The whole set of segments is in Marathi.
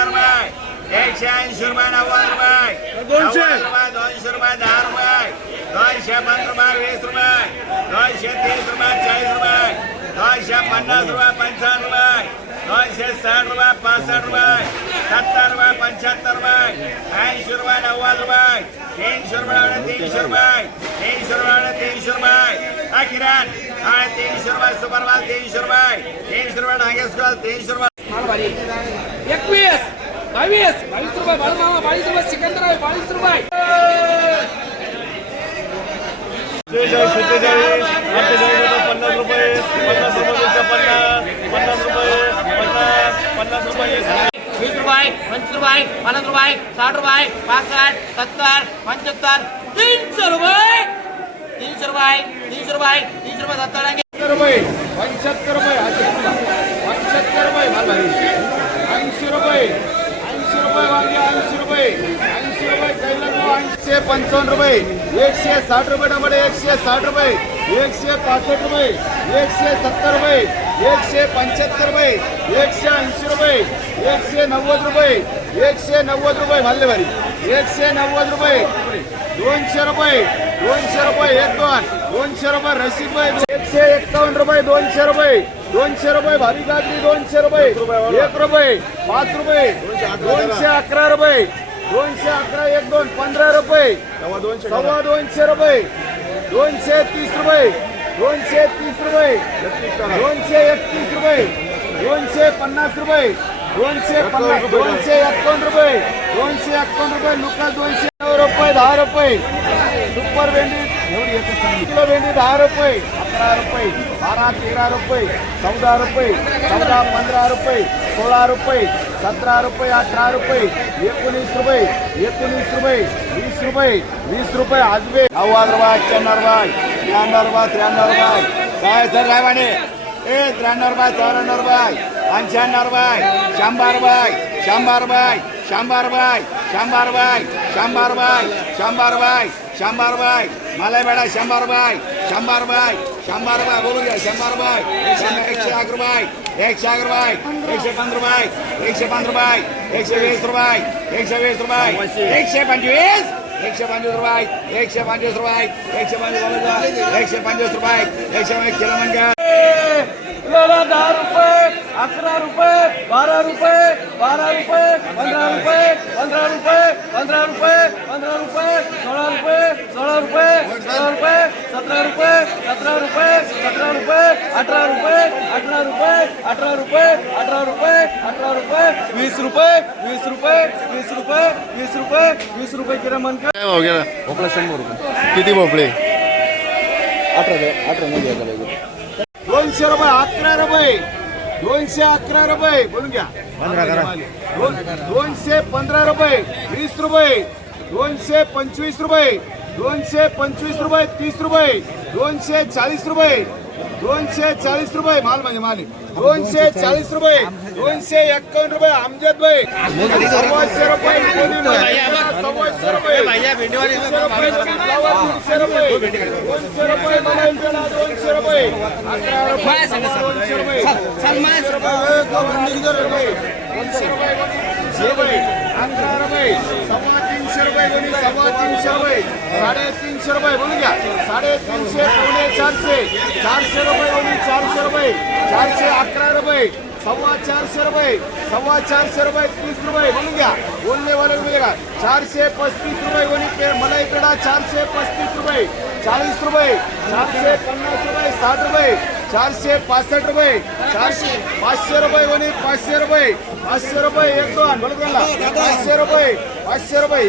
सत्तर रुपये. एकशे ऐंशी रुपये नव्वद रुपये. दोनशे. रुपये दोनशे रुपये दहा रुपये. दोनशे पंधरा रुपये वीस रुपये. दोनशे तीस रुपये चाळीस रुपये. दोनशे पन्नास रुपये पंचावन्न रुपये. दोनशे साठ रुपये पासष्ट रुपये. सत्तर रुपये पंच्याहत्तर रुपये. ऐंशी रुपये नव्वद रुपये. तीनशे रुपये तीनशे रुपये. तीनशे रुपये तीनशे रुपये. किरण हा तीनशे रुपये सुपर माल तीनशे रुपये. तीनशे रुपये नागेश्वर तीनशे रुपये. मालवारी एकवीस बावीस बावीस रुपये बाळूमामा बावीस रुपये सिकंदराव बावीस रुपये। सत्तेचाळीस सत्तेचाळीस अठ्ठेचाळीस रुपये पन्नास रुपये पन्नास रुपये पन्नास पन्नास रुपये पन्नास पन्नास रुपये वीस रुपये. पंचवीस रुपये पन्नास रुपये साठ रुपये पासष्ट सत्तर पंच्याहत्तर तीनशे रुपये तीनशे रुपये तीनशे रुपये तीनशे रुपये सत्तर टक्के रुपये पंच्याहत्तर रुपये पंच्याहत्तर रुपये मालभारी ऐंशी रुपये. ऐंशी रुपये वांगे ऐंशी रुपये. ऐंशी रुपये कैलांगो ऐंशे पंचावन्न रुपये. एकशे साठ रुपये टमाटे एकशे साठ रुपये. एकशे पासष्ट रुपये. एकशे सत्तर रुपये. एकशे पंच्याहत्तर रुपये. एकशे ऐंशी रुपये. एकशे नव्वद रुपये. एकशे नव्वद रुपये भारी एकशे नव्वद रुपये. दोनशे रुपये दोनशे रुपये एक दोन दोनशे रुपये रशीद भाई एकशे एक्कावन्न रुपये दोनशे रुपये दोनशे रुपये भारी गाजरी दोनशे रुपये एक रुपये पाच रुपये दोनशे अकरा रुपये दोनशे अकरा एक दोन पंधरा रुपये सव्वा दोनशे रुपये दोनशे तीस रुपये दोनशे तीस रुपये दोनशे एकतीस रुपये दोनशे पन्नास रुपये दोनशे पन्नास दोनशे एकावन्न रुपये दोनशे एकावन्न रुपये लुका दोनशे रुपये दहा रुपये. सुपर भेंडी एवढी एकच किलो भेंडी दहा रुपये अकरा रुपये बारा तेरा रुपये चौदा रुपये चौदा पंधरा रुपये सोळा रुपये सतरा रुपये अठरा रुपये एकोणीस रुपये एकोणीस रुपये वीस रुपये वीस रुपये आजबे नव्वद रुपये अठ्ठ्याण्णव रुपये त्र्याण्णव रुपये त्र्याण्णव रुपये काय सर साहेबाने? ए त्र्याण्णव रुपये चौऱ्याण्णव रुपये पंच्याण्णव रुपये शंभर रुपये शंभर रुपये शंभर रुपये शंभर रुपये शंभर बाय शंभर बाय शंभर रुपये मला बेडा शंभर बाय शंभर रुपये शंभर बाय बोलू घ्या शंभर एकशे आठ रुपये एकशे एक रुपये एकशे पंधरा रुपये एकशे पंधरा रुपये एकशे वीस रुपये एकशे वीस रुपये एकशे पंचवीस एकशे पंचवीस रुपये एकशे पंचवीस रुपये एकशे पंचवीस एकशे पंचवीस रुपये एकशे पंचवीस किलो म्हणजे. दहा रुपये. अकरा रुपये बारा रुपये बारा रुपये पंधरा रुपये पंधरा रुपये पंधरा रुपये पंधरा रुपये सोळा रुपये सोळा रुपये सोळा रुपये सतरा रुपये सतरा रुपये सतरा रुपये अठरा रुपये अठरा रुपये अठरा रुपये अठरा रुपये अठरा रुपये वीस रुपये वीस रुपये वीस रुपये वीस रुपये वीस रुपये किरा मन काय भाव गेला? भोपळा शंभर रुपये. किती भोपळे? अठरा अठरा मध्ये दोनशे रुपये अकरा रुपये. दोनशे अकरा रुपये. बोलून घ्या. दोन- दोनशे पंधरा रुपये. वीस रुपये. दोनशे पंचवीस रुपये. दोनशे पंचवीस रुपये तीस रुपये दोनशे चाळीस रुपये दोनशे चाळीस रुपये माल म्हणजे माल. दोनशे चाळीस रुपये दोनशे एक्कावन्न रुपये अमजद भाई सव्वाशे रुपये. सव्वाशे रुपये. दीडशे रुपये. दोनशे रुपये दोनशे रुपये. अकरा रुपये दोनशे रुपये. दोनशे रुपये दोनशे रुपये दोनशे रुपये तीनशे रुपये. अकरा रुपये. तीनशे रुपये दोन्ही सव्वा तीनशे रुपये. साडेतीनशे रुपये. बोलू घ्या. साडेतीनशे पावणे चारशे. चारशे रुपये दोन्ही. चारशे रुपये. चारशे अकरा रुपये. सव्वा चारशे रुपये. सव्वा चारशे रुपये. तीस रुपये. बोलून घ्या. बोलणे वाले का चारशे पस्तीस रुपये कोणी पे. मलाई पेढा चारशे पस्तीस रुपये. चाळीस रुपये. चारशे पन्नास रुपये. साठ रुपये. चारशे पासष्ट रुपये. चारशे पाचशे रुपये कोणी पाचशे रुपये. पाचशे रुपये. एक दोन. बोलत पाचशे रुपये. पाचशे रुपये.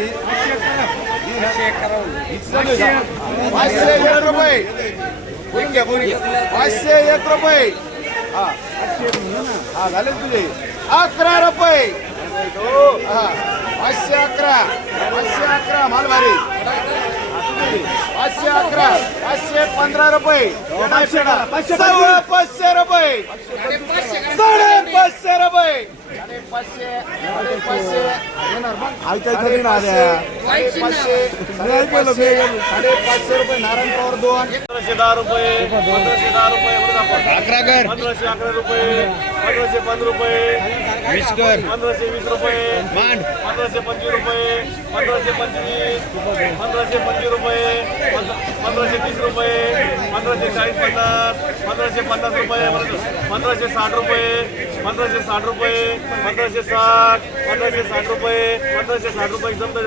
पाचशे एक रुपये. पाचशे एक रुपये. हा. हा झाले तुझे. अकरा रुपये. हा. पाचशे अकरा. पाचशे अकरा माल भारी पाचशे अकरा. पाचशे पंधरा रुपये. पाचशे रुपये. साडे पाचशे रुपये. ना आल्या साडेपाचशे रुपये नारायण पवार दोन. पंधराशे दहा रुपये पंधराशे दहा रुपये अकरा कर. पंधराशे अकरा रुपये पंधराशे पंधरा रुपये. वीस कर. पंधराशे वीस रुपये. मांड. पंधराशे पंचवीस रुपये. पंधराशे पंचवीस. पंधराशे पंचवीस रुपये. पंध- पंधराशे तीस रुपये. पंधराशे चाळीस पन्नास. पंधराशे पन्नास रुपये. पंधराशे साठ रुपये. पंधराशे साठ रुपये. पंधराशे साठ. पंधराशे साठ रुपये. पंधराशे साठ रुपये. समजा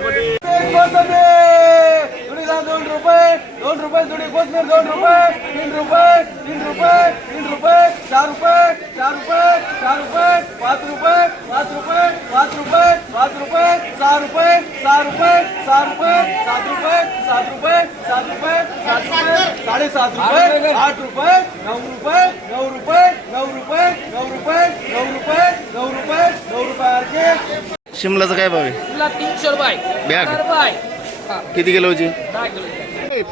जुडीला दोन रुपये. दोन रुपये जुडी कोथिंबीर दोन रुपये. तीन रुपये तीन रुपये तीन रुपये. चार रुपये चार रुपये चार रुपये. पाच रुपये पाच रुपये पाच रुपये पाच रुपये. सहा रुपये सहा रुपये सहा रुपये सात रुपये सात रुपये सात रुपये सात रुपये साडेसात रुपये आठ रुपये. नऊ रुपये नऊ रुपये नऊ रुपये नऊ रुपये नऊ रुपये नऊ रुपये नऊ रुपये शिमलाचं काय भाव आहे? तुला तीनशे रुपये. बॅग. रुपये. किती किलोची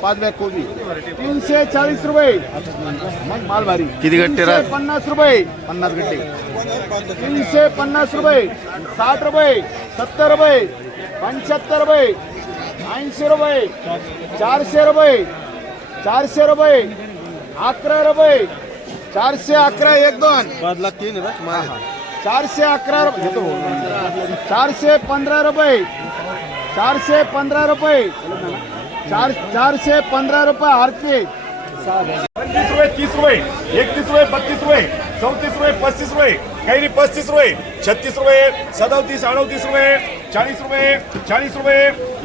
पाच बॅग कोबी. तीनशे चाळीस रुपये. मग माल भारी किती गट्टे राहत पन्नास रुपये. पन्नास गट्टे. तीनशे पन्नास रुपये. साठ रुपये. सत्तर रुपये. पंच्याहत्तर रुपये. ऐंशी रुपये. चारशे रुपये. चारशे रुपये. अकरा रुपये. चारशे अकरा एक दोन. चारशे अकरा रुपये. चारशे पंधरा रुपये. चारशे पंधरा रुपये. चार चारशे पंधरा रुपये आरती. पंचवीस रुपये तीस रुपये एकतीस रुपये बत्तीस रुपये चौतीस रुपये पस्तीस रुपये काही पस्तीस रुपये छत्तीस रुपये सदतीस अडोतीस रुपये चाळीस रुपये चाळीस रुपये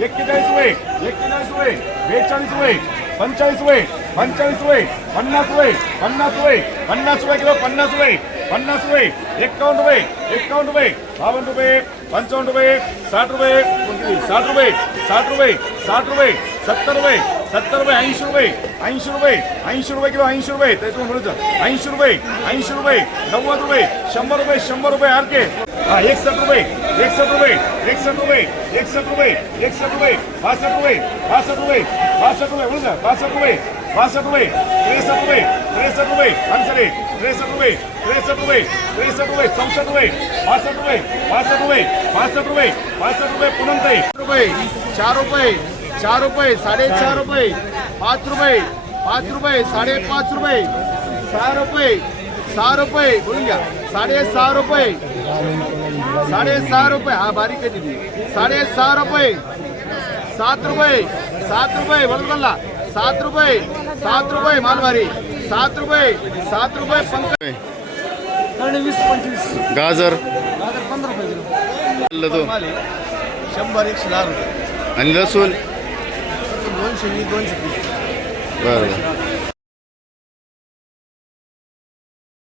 एक्केचाळीस रुपये एक्केचाळीस रुपये बेचाळीस रुपये पंचाळीस रुपये पंचाळीस रुपये पन्नास रुपये पन्नास रुपये पन्नास रुपये किलो पन्नास रुपये पन्नास रुपये एक्कावन्न रुपये एक्कावन्न रुपये बावन्न रुपये पंचावन्न रुपये साठ रुपये साठ रुपये साठ रुपये साठ रुपये सत्तर रुपये सत्तर रुपये ऐंशी रुपये ऐंशी रुपये ऐंशी रुपये किलो ऐंशी रुपये ते म्हणायचं ऐंशी रुपये ऐंशी रुपये नव्वद रुपये शंभर रुपये शंभर रुपये आरके हा एकसष्ट रुपये एकसष्ट रुपये एकसष्ट रुपये एकसष्ट रुपये एकसष्ट रुपये बासष्ट रुपये बासष्ट रुपये बासष्ट रुपये म्हणून बासष्ट रुपये बासष्ट रुपये त्रेसष्ट रुपये त्रेसष्ट रुपये पानसरे त्रेसष्ट रुपये त्रेसष्ट रुपये त्रेसष्ट रुपये चौसष्ट रुपये बासष्ट रुपये बासष्ट रुपये बासष्ट रुपये बासष्ट रुपये पुनमताई रुपये चार रुपये चार रुपये साडेचार रुपये पाच रुपये पाच रुपये साडेपाच रुपये सहा रुपये सहा रुपये बोलून घ्या. साडेसहा रुपये साडेसहा रुपये हा बारीक आहे तिथे साडेसहा रुपये सात रुपये सात रुपये बरोबर बोलला. सात रुपये सात रुपये मालवारी सात रुपये सात रुपये पंकज. आणि वीस पंचवीस. गाजर. पंधरा रुपये किलो. तो शंभर एकशे दहा रुपये. आणि लसूण. दोनशे वीस दोनशे तीस. बरं बरं.